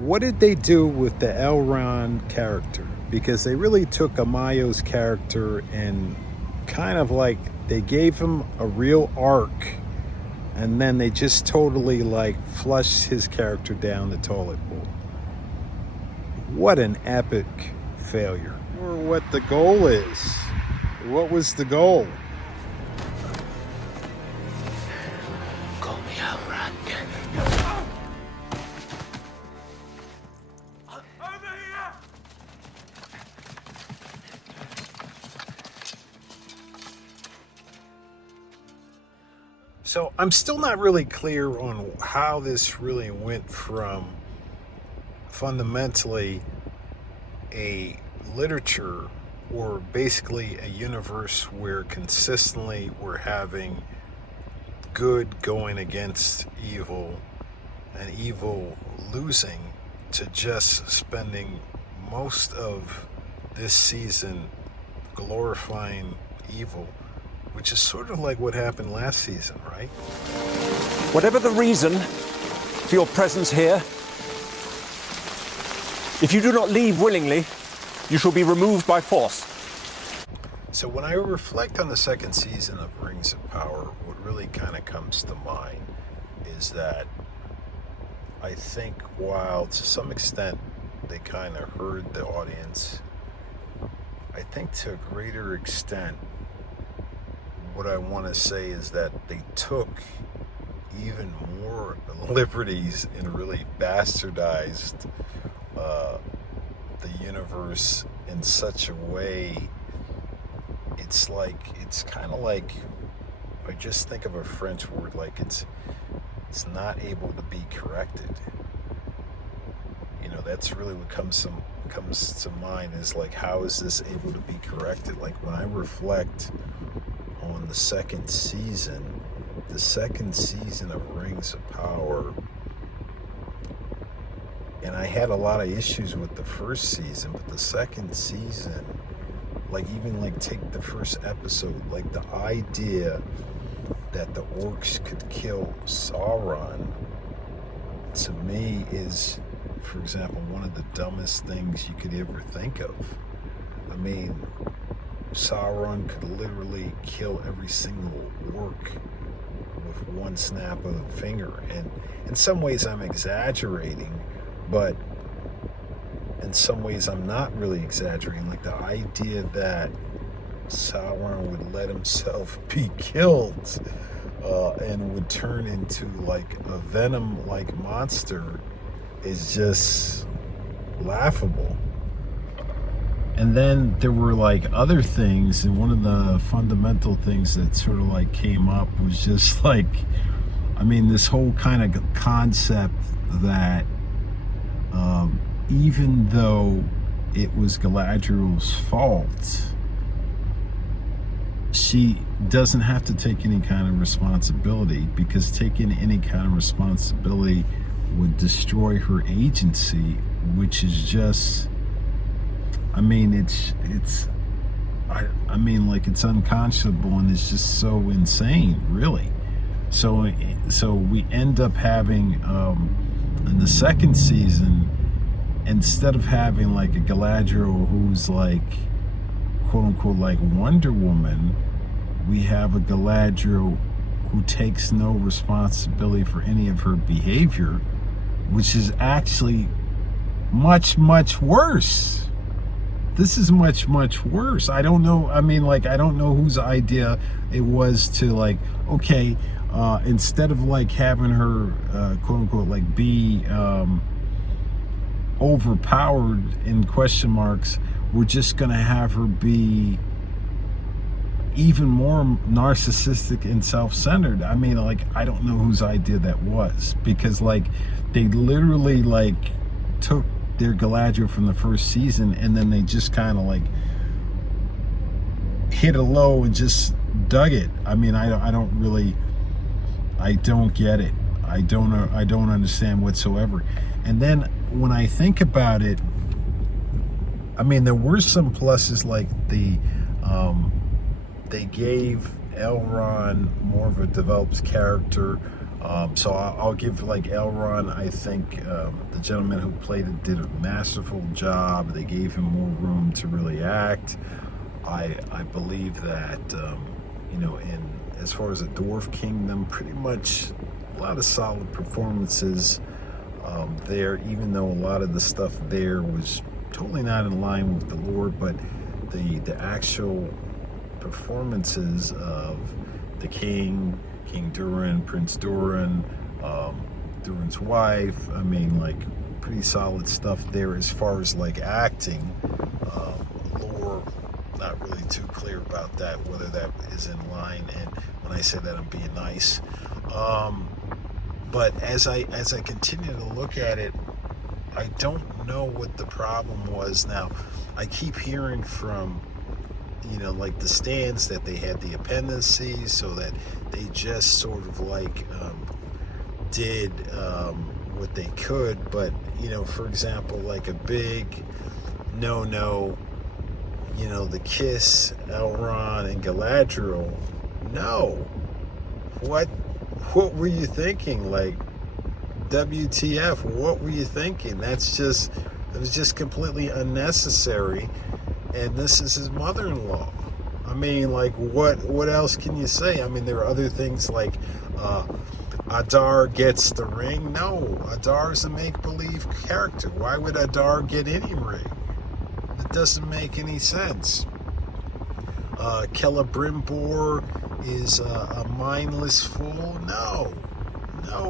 what did they do with the Elrond character? Because they really took Amayo's character and kind of like they gave him a real arc, and then they just totally like flushed his character down the toilet bowl. What an epic failure. Or what the goal is. What was the goal? Call me Elrond. Over here! So I'm still not really clear on how this really went from fundamentally a literature or basically a universe where consistently we're having good going against evil and evil losing, to just spending most of this season glorifying evil, which is sort of like what happened last season, right? Whatever the reason for your presence here, if you do not leave willingly, you shall be removed by force. So when I reflect on the second season of Rings of Power, what really kind of comes to mind is that I think while to some extent they kind of heard the audience, I think to a greater extent what I want to say is that they took even more liberties and really bastardized the universe in such a way. It's kind of like, I just think of a French word, like it's not able to be corrected. You know, that's really what comes to mind, is like, how is this able to be corrected? Like when I reflect on the second season of Rings of Power, and I had a lot of issues with the first season, but the second season, like even like take the first episode, like the idea that the orcs could kill Sauron, to me is, for example, one of the dumbest things you could ever think of. I mean, Sauron could literally kill every single orc with one snap of a finger. And in some ways I'm exaggerating, but in some ways I'm not really exaggerating. Like the idea that Sauron would let himself be killed and would turn into like a venom-like monster is just laughable. And then there were like other things, and one of the fundamental things that sort of like came up was just like, I mean, this whole kind of concept that even though it was Galadriel's fault, she doesn't have to take any kind of responsibility, because taking any kind of responsibility would destroy her agency, which is just, I mean, it's unconscionable, and it's just so insane, really. So we end up having in the second season, instead of having like a Galadriel who's like quote unquote like Wonder Woman, we have a Galadriel who takes no responsibility for any of her behavior, which is actually much, much worse. This is much, much worse. I don't know. I mean, like, I don't know whose idea it was to like, okay, instead of like having her quote unquote like be overpowered in question marks, we're just gonna have her be even more narcissistic and self-centered. I mean, like, I don't know whose idea that was, because like they literally like took their Galadriel from the first season, and then they just kind of like hit a low and just dug it. I mean, I don't get it. I don't understand whatsoever. And then when I think about it, I mean, there were some pluses, like they gave Elrond more of a developed character. So I'll give like Elrond. I think the gentleman who played it did a masterful job. They gave him more room to really act. I believe that in as far as the Dwarf Kingdom, pretty much a lot of solid performances there. Even though a lot of the stuff there was totally not in line with the lore, but the actual performances of the king, King Durin, Prince Durin, Durin's wife. I mean, like, pretty solid stuff there as far as like acting. Lore, not really too clear about that, whether that is in line. And when I say that, I'm being nice. But as I continue to look at it, I don't know what the problem was. Now, I keep hearing from like the stands that they had the appendices, so that they just sort of like did what they could. But for example, like a big no, the kiss Elrond and Galadriel. No, what were you thinking? Like, WTF? What were you thinking? It was just completely unnecessary. And this is his mother-in-law. I mean, like, what else can you say? I mean, there are other things like Adar gets the ring. No, Adar's a make-believe character. Why would Adar get any ring? It doesn't make any sense. Celebrimbor is a mindless fool. No,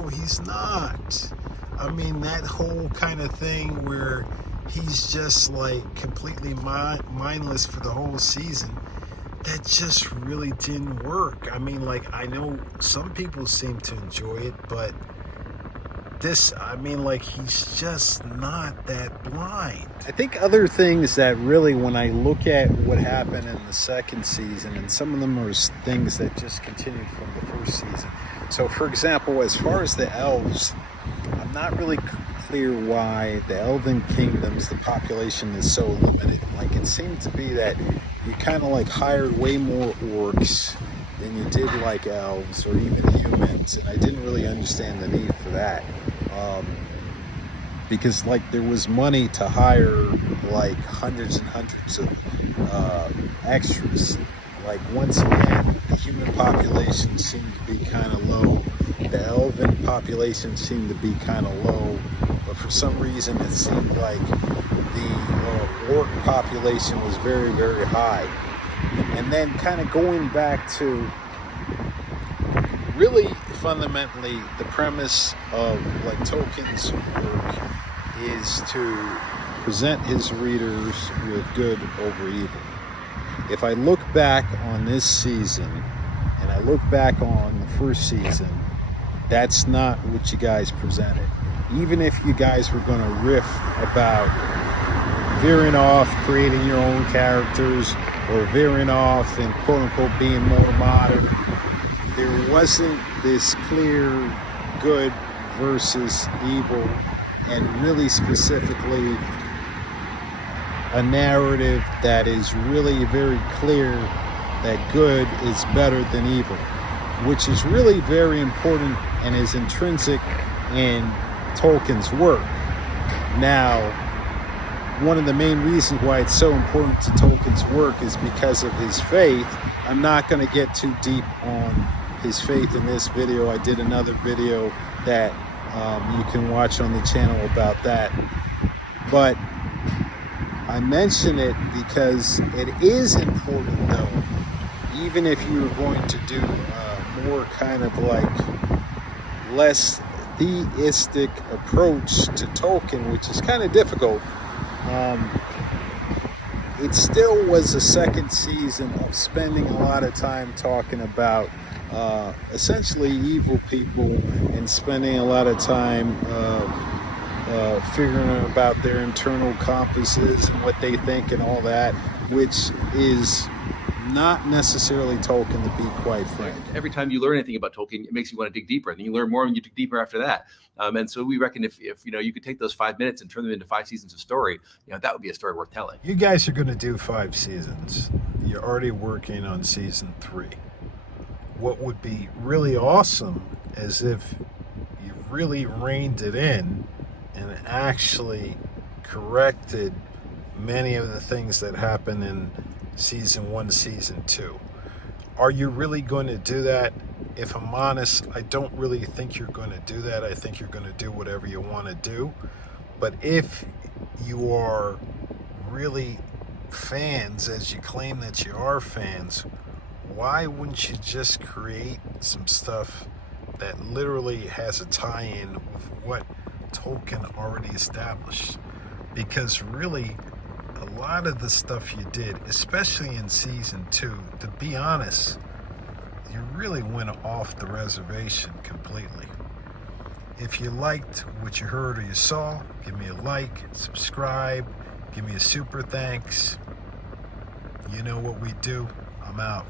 he's not. I mean, that whole kind of thing where he's just like completely mindless for the whole season, that just really didn't work. I mean, like, I know some people seem to enjoy it, but he's just not that blind. I think other things that really, when I look at what happened in the second season, and some of them are things that just continued from the first season. So, for example, as far as the elves, I'm not really clear why the Elven Kingdoms, the population is so limited. Like, it seemed to be that you kind of like hired way more orcs than you did like elves or even humans, and I didn't really understand the need for that. Because like there was money to hire like hundreds and hundreds of extras. Like, once again, the human population seemed to be kind of low. The elven population seemed to be kind of low, but for some reason it seemed like the orc population was very, very high. And then kind of going back to really fundamentally the premise of like Tolkien's work is to present his readers with good over evil. If I look back on this season and I look back on the first season, that's not what you guys presented. Even if you guys were going to riff about veering off, creating your own characters, or veering off and quote-unquote being more modern, there wasn't this clear good versus evil, and really specifically a narrative that is really very clear that good is better than evil, which is really very important and is intrinsic in Tolkien's work. Now, one of the main reasons why it's so important to Tolkien's work is because of his faith. I'm not going to get too deep on his faith in this video. I did another video that you can watch on the channel about that. But I mention it because it is important, though, even if you're going to do more kind of like less theistic approach to Tolkien, which is kind of difficult. It still was a second season of spending a lot of time talking about essentially evil people, and spending a lot of time figuring out about their internal compasses and what they think and all that, which is not necessarily Tolkien, to be quite frank. Every time you learn anything about Tolkien, it makes you want to dig deeper, and then you learn more and you dig deeper after that. And so we reckon if you could take those 5 minutes and turn them into 5 seasons of story, that would be a story worth telling. You guys are going to do 5 seasons. You're already working on season 3. what would be really awesome is if you really reined it in and actually corrected many of the things that happened in season 1 to season 2. Are you really going to do that? If I'm honest, I don't really think you're going to do that. I think you're going to do whatever you want to do. But if you are really fans, as you claim that you are fans, why wouldn't you just create some stuff that literally has a tie-in with what Tolkien already established? Because really, a lot of the stuff you did, especially in season 2, to be honest, you really went off the reservation completely. If you liked what you heard or you saw, give me a like, subscribe, give me a super thanks. You know what we do. I'm out.